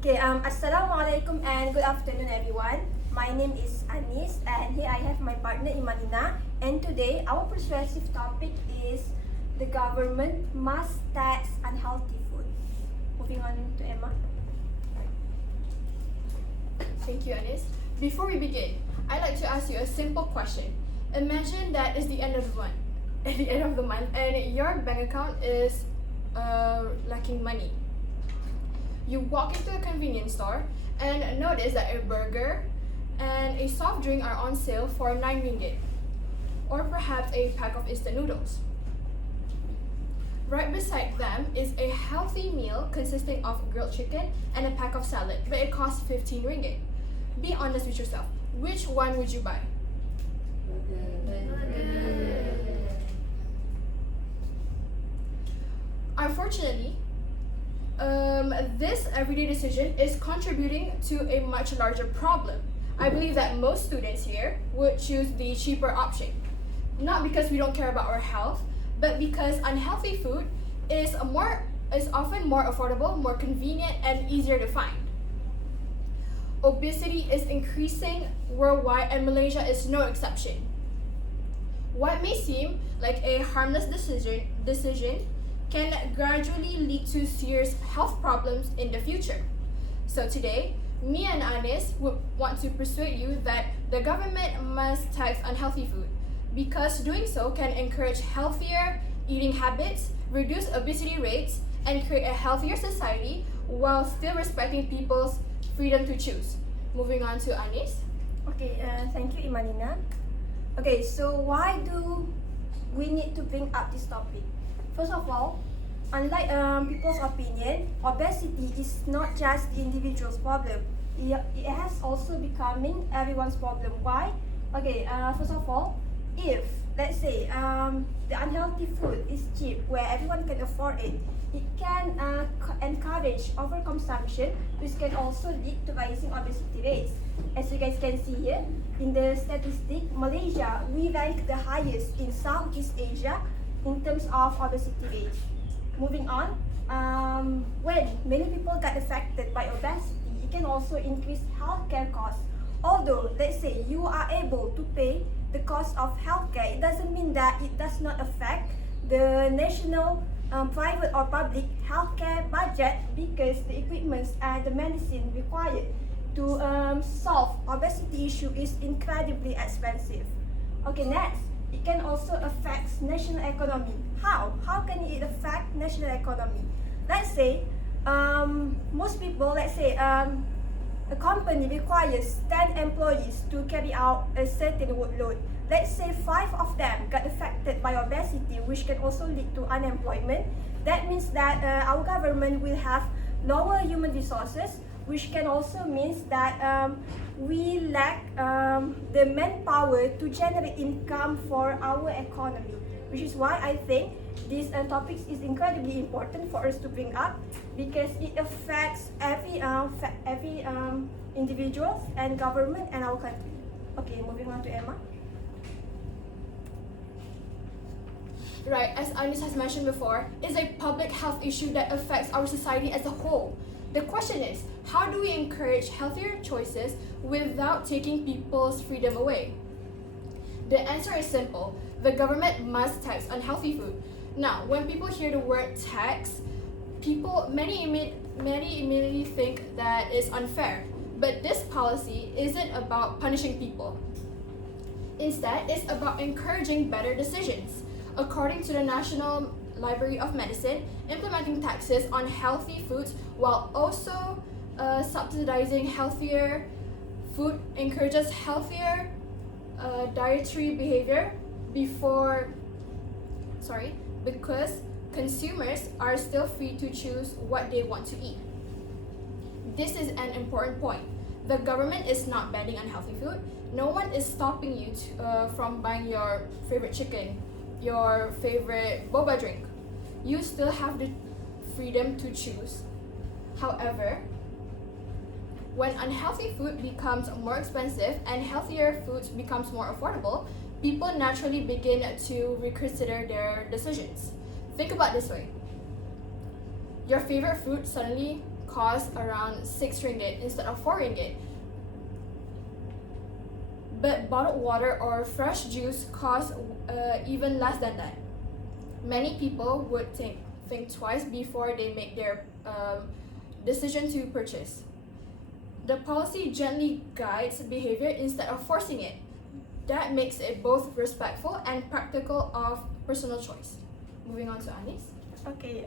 Assalamualaikum and good afternoon everyone. My name is Anis and here I have my partner Imanina, and today our persuasive topic is the government must tax unhealthy food. Moving on to Emma. Thank you, Anis. Before we begin, I'd like to ask you a simple question. Imagine that it's the end of the month, and your bank account is lacking money. You walk into a convenience store and notice that a burger and a soft drink are on sale for 9 ringgit, or perhaps a pack of instant noodles. Right beside them is a healthy meal consisting of grilled chicken and a pack of salad, but it costs 15 ringgit. Be honest with yourself. Which one would you buy? Unfortunately, this everyday decision is contributing to a much larger problem. I believe that most students here would choose the cheaper option. Not because we don't care about our health, but because unhealthy food is often more affordable, more convenient, and easier to find. Obesity is increasing worldwide, and Malaysia is no exception. What may seem like a harmless decision can gradually lead to serious health problems in the future. So today, me and Anis would want to persuade you that the government must tax unhealthy food, because doing so can encourage healthier eating habits, reduce obesity rates, and create a healthier society while still respecting people's freedom to choose. Moving on to Anis. Thank you Imanina. So why do we need to bring up this topic? First of all, unlike people's opinion, obesity is not just the individual's problem. It has also becoming everyone's problem. Why? First of all, if let's say the unhealthy food is cheap, where everyone can afford it, it can encourage overconsumption, which can also lead to rising obesity rates. As you guys can see here, in the statistic, Malaysia, we rank the highest in Southeast Asia in terms of obesity rates. Moving on, when many people get affected by obesity, it can also increase healthcare costs. Although, let's say you are able to pay the cost of healthcare, it doesn't mean that it does not affect the national, private or public healthcare budget, because the equipment and the medicine required to solve obesity issue is incredibly expensive. Next, it can also affect national economy. How? How can it affect national economy? Let's say most people, a company requires 10 employees to carry out a certain workload. Let's say 5 of them got affected by obesity, which can also lead to unemployment. That means that our government will have lower human resources, which can also means that we lack the manpower to generate income for our economy, which is why I think this topic is incredibly important for us to bring up, because it affects every individuals and government and our country. Moving on to Emma. Right, as Anis has mentioned before, is a public health issue that affects our society as a whole. The question is, how do we encourage healthier choices without taking people's freedom away? The answer is simple. The government must tax unhealthy food. Now, when people hear the word tax, many immediately think that it's unfair. But this policy isn't about punishing people. Instead, it's about encouraging better decisions. According to the National Library of Medicine, implementing taxes on healthy foods while also subsidizing healthier food encourages healthier dietary behavior because consumers are still free to choose what they want to eat. This is an important point. The government is not banning unhealthy food. No one is stopping you from buying your favorite chicken, your favorite boba drink. You still have the freedom to choose. However, when unhealthy food becomes more expensive and healthier foods becomes more affordable, people naturally begin to reconsider their decisions. Think about it this way. Your favorite fruit suddenly costs around 6 ringgit instead of 4 ringgit. But bottled water or fresh juice costs even less than that. Many people would think twice before they make their decision to purchase. The policy gently guides behavior instead of forcing it. That makes it both respectful and practical of personal choice. Moving on to Anis. Okay,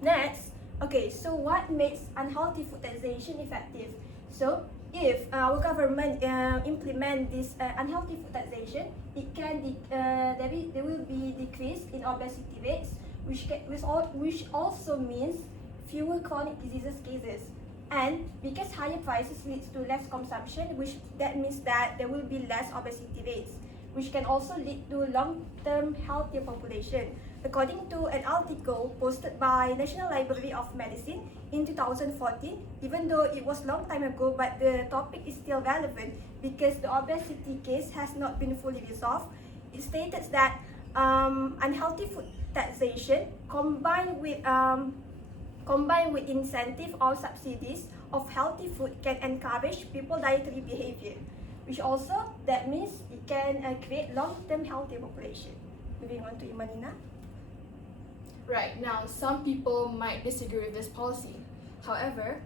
next. Okay, so what makes unhealthy food taxation effective? So, if our government implement this unhealthy food taxation, it can there will be decrease in obesity rates, which also means fewer chronic diseases cases. And because higher prices leads to less consumption, that means that there will be less obesity rates, which can also lead to long-term healthier population. According to an article posted by National Library of Medicine in 2014, even though it was a long time ago, but the topic is still relevant because the obesity case has not been fully resolved. It stated that unhealthy food taxation combined with incentive or subsidies of healthy food can encourage people dietary behavior, which also that means it can create long-term healthy population. Moving on to Imanina. Right, now some people might disagree with this policy. However,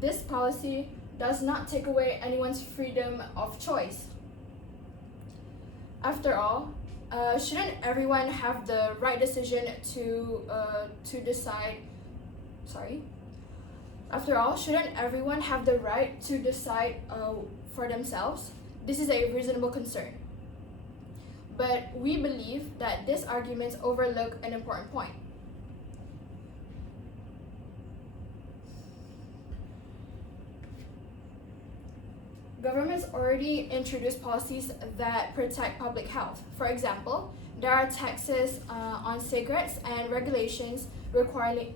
this policy does not take away anyone's freedom of choice. After all, shouldn't everyone have the right decision to decide? After all, shouldn't everyone have the right to decide for themselves? This is a reasonable concern. But we believe that these arguments overlook an important point. Governments already introduced policies that protect public health. For example, there are taxes on cigarettes and regulations requiring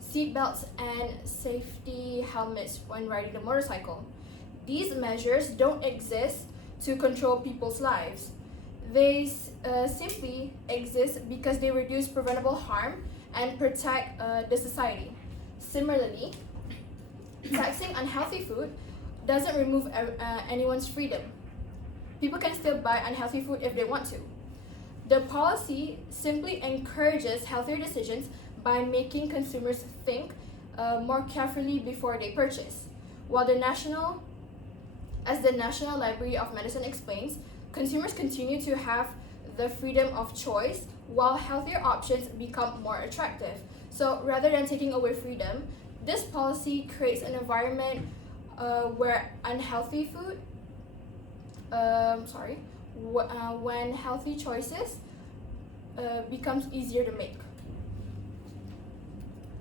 seatbelts and safety helmets when riding a motorcycle. These measures don't exist to control people's lives. They simply exist because they reduce preventable harm and protect the society. Similarly, taxing unhealthy food doesn't remove anyone's freedom. People can still buy unhealthy food if they want to. The policy simply encourages healthier decisions by making consumers think more carefully before they purchase. As the National Library of Medicine explains, consumers continue to have the freedom of choice while healthier options become more attractive. So rather than taking away freedom, this policy creates an environment where unhealthy food, when healthy choices becomes easier to make.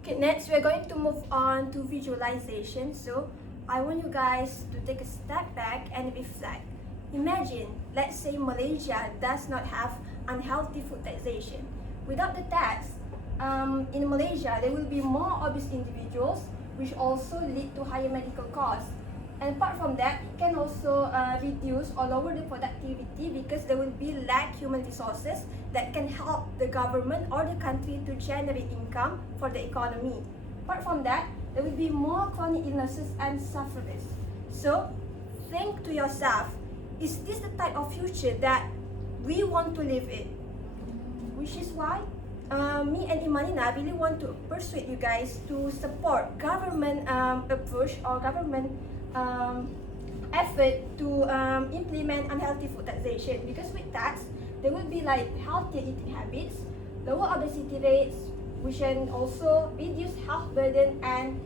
Okay, next we're going to move on to visualization. So I want you guys to take a step back and reflect. Imagine, let's say Malaysia does not have unhealthy food taxation. Without the tax, in Malaysia there will be more obese individuals, which also lead to higher medical costs. And apart from that, it can also reduce or lower the productivity because there will be lack human resources that can help the government or the country to generate income for the economy. Apart from that, there will be more chronic illnesses and sufferers. So, think to yourself, is this the type of future that we want to live in? Which is why me and Imanina really want to persuade you guys to support government approach or government effort to implement unhealthy food taxation, because with tax there will be like healthier eating habits, lower obesity rates, which can also reduce health burden and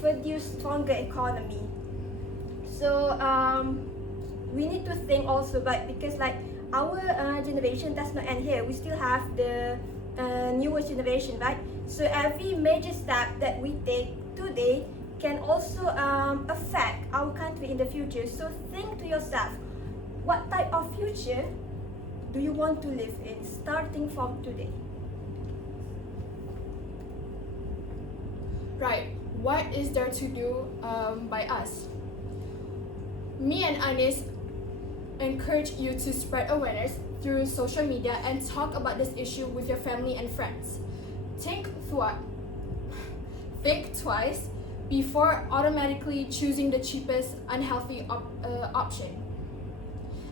produce stronger economy. So we need to think also, but because like our generation does not end here, we still have the newest generation, right? So every major step that we take today can also affect our country in the future. So think to yourself, what type of future do you want to live in starting from today? Right, what is there to do by us? Me and Anis encourage you to spread awareness through social media and talk about this issue with your family and friends. Think think twice before automatically choosing the cheapest unhealthy option.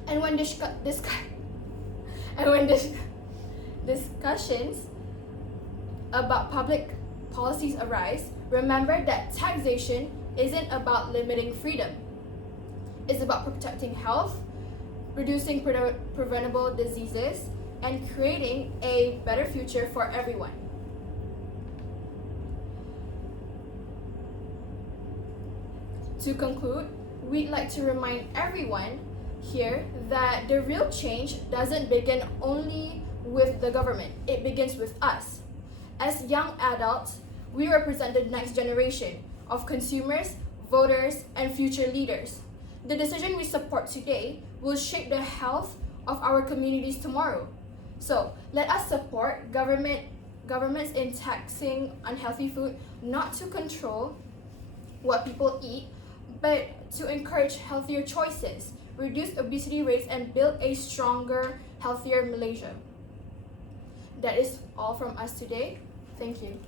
And when discussions about public policies arise, remember that taxation isn't about limiting freedom. It's about protecting health, reducing preventable diseases, and creating a better future for everyone. To conclude, we'd like to remind everyone here that the real change doesn't begin only with the government, it begins with us. As young adults, we represent the next generation of consumers, voters, and future leaders. The decision we support today will shape the health of our communities tomorrow. So let us support governments in taxing unhealthy food, not to control what people eat, but to encourage healthier choices, reduce obesity rates, and build a stronger, healthier Malaysia. That is all from us today. Thank you.